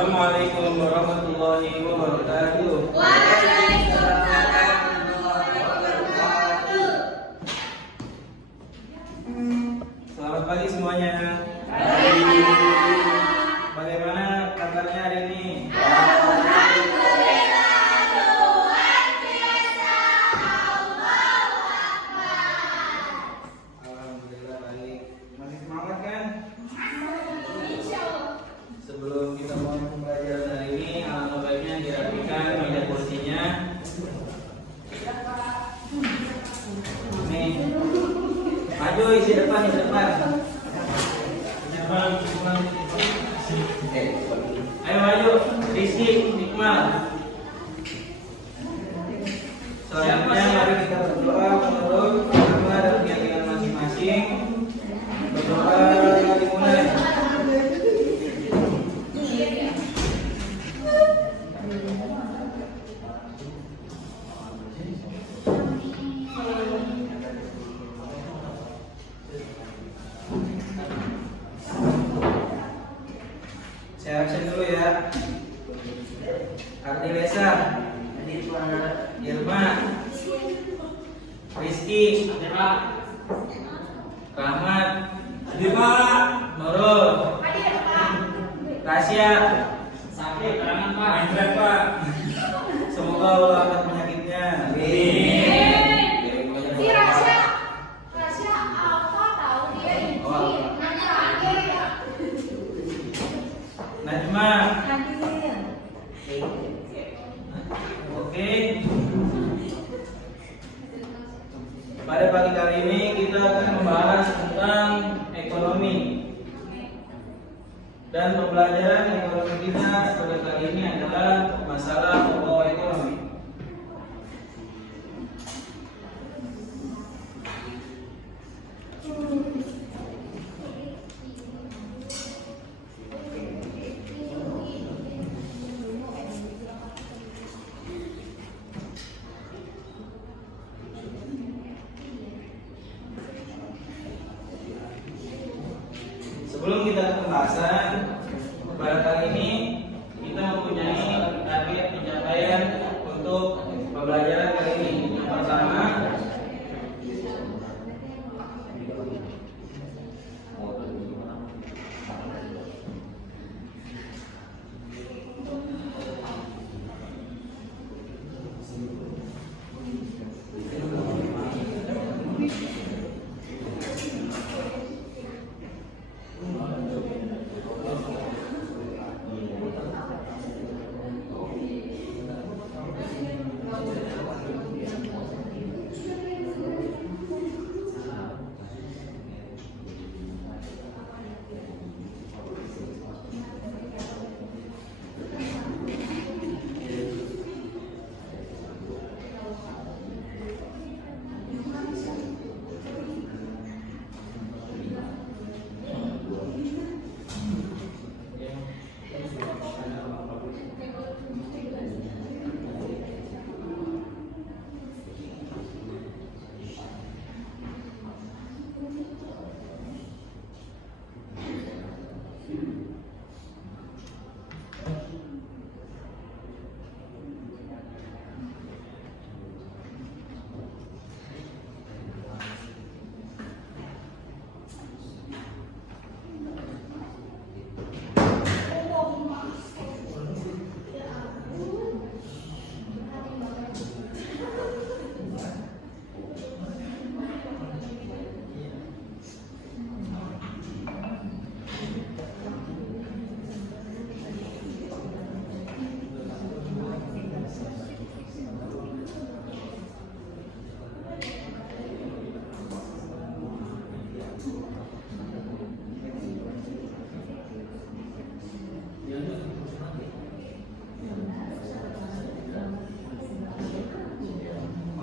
Assalamualaikum warahmatullahi wabarakatuh. Waalaikumsalam warahmatullahi wabarakatuh. Selamat pagi semuanya. Bagaimana kabarnya hari ini? Alhamdulillah, luar biasa. Allahu Akbar. Alhamdulillah baik. Masih semangat kan? Insyaallah. Sebelum kita mulai pembelajaran hari ini, alangkah baiknya dirapikan meja kursinya. Nih, maju isi depan, isi depan. Ayo maju, Rizky, Iqmal. Selanjutnya mari kita berdoa menurut agama dan keyakinan masing-masing. Berdoa dimulai. Saya absen dulu ya. Artilesa, Irma, Rizky, Rahmat, Nurul, Tasya, sakit tangan Pak, Indra Pak. Semoga Allah angkat penyakitnya. Si Rasya apa tahu dia ini? Nanya aja ya. Najma, oke. Pada pagi kali ini kita akan membahas tentang ekonomi. Dan pembelajaran ekonomi kita pada kali ini adalah masalah pokok ekonomi. Sebelum kita ke pembahasan, pada kali ini kita mempunyai target pencapaian untuk pembelajaran kali ini. Yang pertama,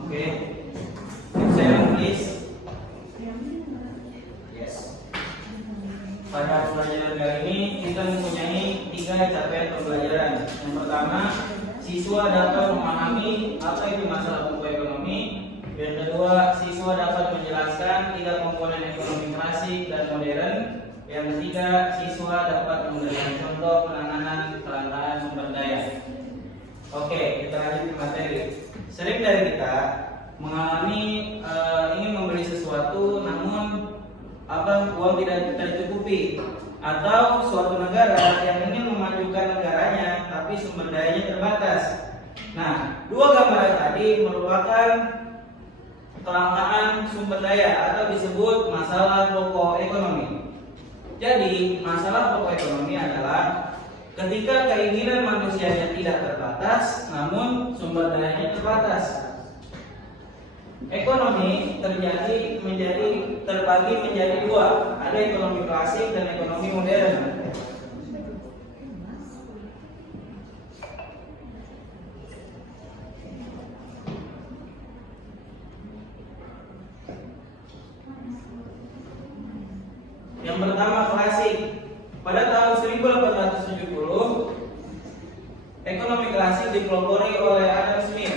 oke. Saya please. Yes. Pada pembelajaran kali ini kita mempunyai 3 capaian pembelajaran. Yang pertama, siswa dapat memahami apa itu masalah pokok ekonomi. Yang kedua, siswa dapat menjelaskan 3 komponen ekonomi klasik dan modern. Yang ketiga, siswa dapat memberikan contoh penanganan kelangkaan sumber daya. Oke, kita lanjut ke materi. Sering dari kita mengalami ingin membeli sesuatu, namun uang tidak tercukupi, atau suatu negara yang ingin memajukan negaranya, tapi sumber dayanya terbatas. Nah, dua gambaran tadi merupakan kelangkaan sumber daya atau disebut masalah pokok ekonomi. Jadi, masalah pokok ekonomi adalah ketika keinginan manusianya tidak terbatas, namun sumber dayanya terbatas. Ekonomi terbagi menjadi dua, ada ekonomi klasik dan ekonomi modern. Yang pertama klasik. Pada tahun 1870, ekonomi klasik dipelopori oleh Adam Smith.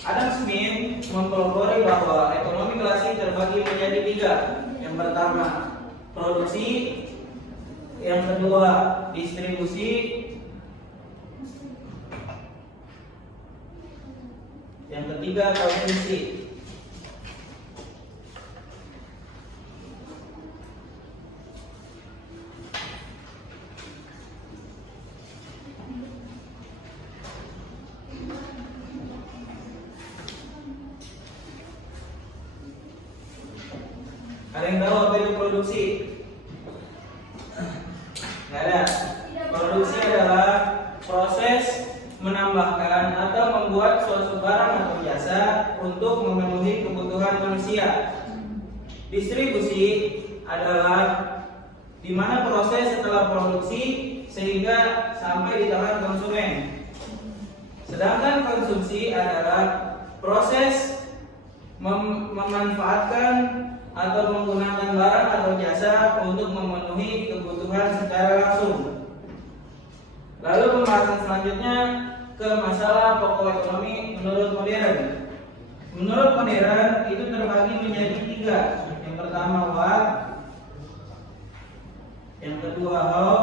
Adam Smith mempelopori bahwa ekonomi klasik terbagi menjadi tiga. Yang pertama produksi, yang kedua distribusi, yang ketiga konsumsi. Ada yang tahu apa itu produksi? Nggak ada. Produksi adalah proses menambahkan atau membuat suatu barang atau jasa untuk memenuhi kebutuhan manusia. Distribusi adalah di mana proses setelah produksi sehingga sampai di tangan konsumen. Sedangkan konsumsi adalah proses memanfaatkan atau menggunakan barang atau jasa untuk memenuhi kebutuhan secara langsung. Lalu pembahasan selanjutnya ke masalah pokok ekonomi menurut modern. Menurut modern itu terbagi menjadi tiga. Yang pertama what, yang kedua how,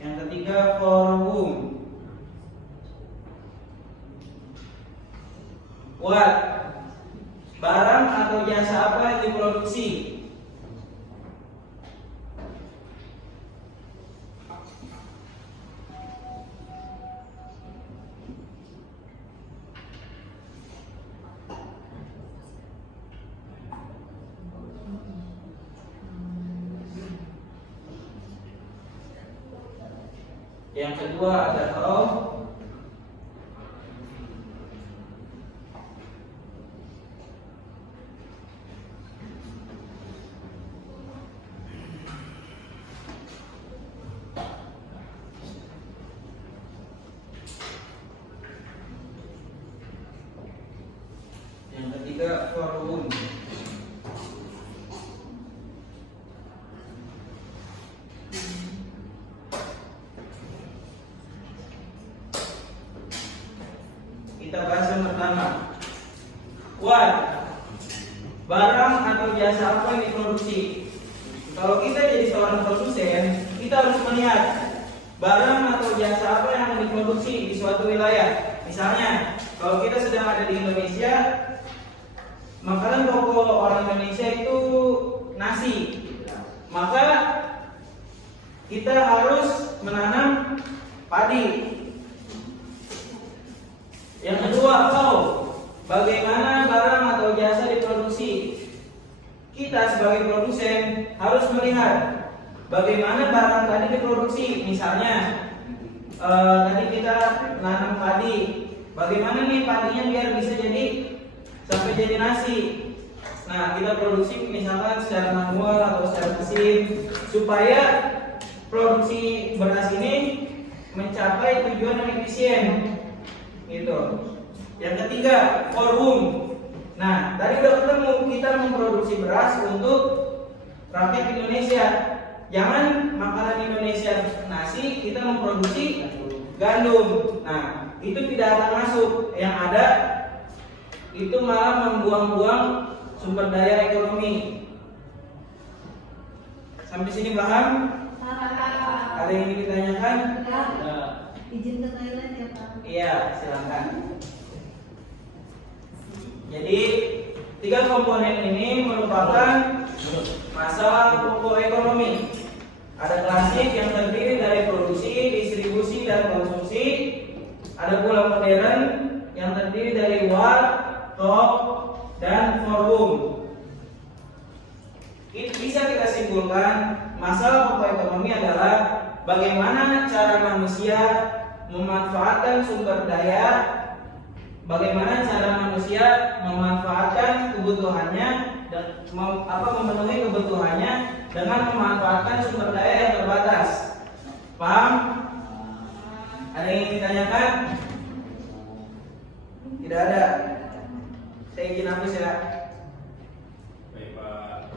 yang ketiga for whom. What, barang atau jasa apa yang diproduksi? Yang kedua ada how. Yang ketiga for whom. Kita bahas yang pertama. What, barang atau jasa apa yang diproduksi? Kalau kita jadi seorang produsen, kita harus melihat barang atau jasa apa yang diproduksi di suatu wilayah. Misalnya, kalau kita sedang ada di Indonesia, makanan pokok orang Indonesia itu nasi. Maka kita harus menanam padi. Yang kedua, how, bagaimana barang atau jasa diproduksi? Kita sebagai produsen harus melihat bagaimana barang tadi diproduksi. Misalnya, tadi kita nanam padi. Bagaimana nih padinya biar bisa sampai jadi nasi? Nah, kita produksi misalkan secara manual atau secara mesin supaya produksi beras ini mencapai tujuan yang efisien. Gitu. Yang ketiga, for whom. Nah, tadi udah ketemu kita memproduksi beras untuk rakyat Indonesia. Jangan makanan Indonesia nasi, kita memproduksi gandum. Nah, itu tidak akan masuk. Yang ada itu malah membuang-buang sumber daya ekonomi. Sampai sini paham? Ada yang ingin ditanyakan? Izin ke Thailand ya Pak? Iya, silakan. Jadi 3 komponen ini merupakan masalah pokok ekonomi. Ada klasik yang terdiri dari produksi, distribusi, dan konsumsi. Ada pula modern yang terdiri dari what, talk, dan forum. Bisa kita simpulkan, masalah pokok ekonomi adalah bagaimana cara manusia memanfaatkan sumber daya, bagaimana cara manusia memanfaatkan kebutuhannya dan memenuhi kebutuhannya dengan memanfaatkan sumber daya yang terbatas. Paham? Ada yang ingin ditanyakan? Tidak ada. Saya izin hapus ya. Baik Pak.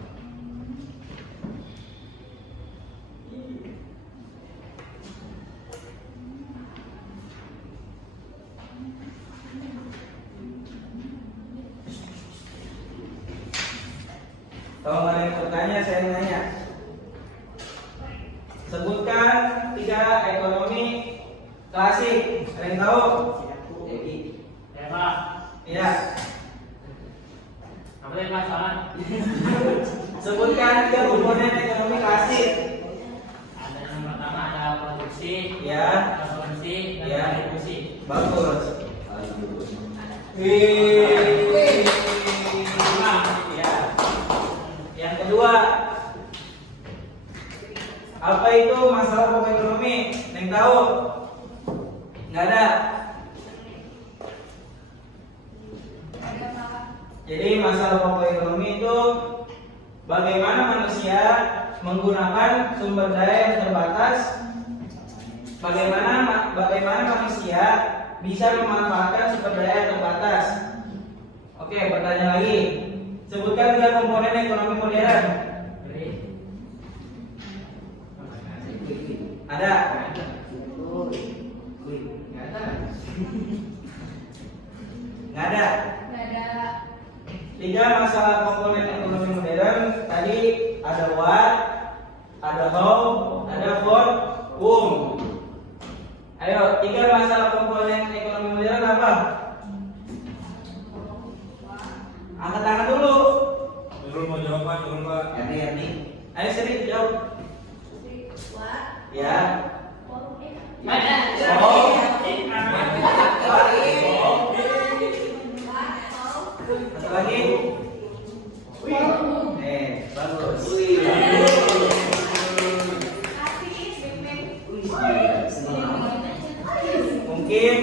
Kalau nggak ada yang bertanya, saya nanya. Sebutkan 3 ekonomi klasik. Ada yang tahu? Ya Pak. Iya. Apa tadi Pak salah? Sebutkan 3 komponen ekonomi klasik. Ada yang pertama ada produksi, Ya. konsumsi, dan Ya. distribusi. Bagus. Wih. Ya. Yang kedua, apa itu masalah pokok ekonomi? Yang tahu? Nggak ada. Jadi masalah pokok ekonomi itu bagaimana manusia menggunakan sumber daya yang terbatas, bagaimana manusia bisa memanfaatkan sumber daya yang terbatas. Oke, bertanya lagi. Sebutkan 3 komponen ekonomi modern. Ada? Nggak ada. 3 masalah komponen ekonomi modern tadi ada what, ada how, ada for, whom. Ayo, 3 masalah komponen ekonomi modern apa? Angkat tangan dulu. Nurul mau jawab Pak, Nurul Pak. Ganti. Ayo Sri jawab. Ya. Satu lagi. Bagus. Mungkin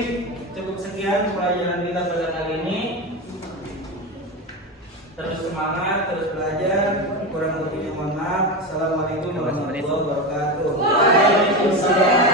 cukup sekian pelajaran kita pada kali ini. Terus semangat, terus belajar. Kurang lebihnya mohon maaf. Assalamualaikum warahmatullahi wabarakatuh. Waalaikumsalam.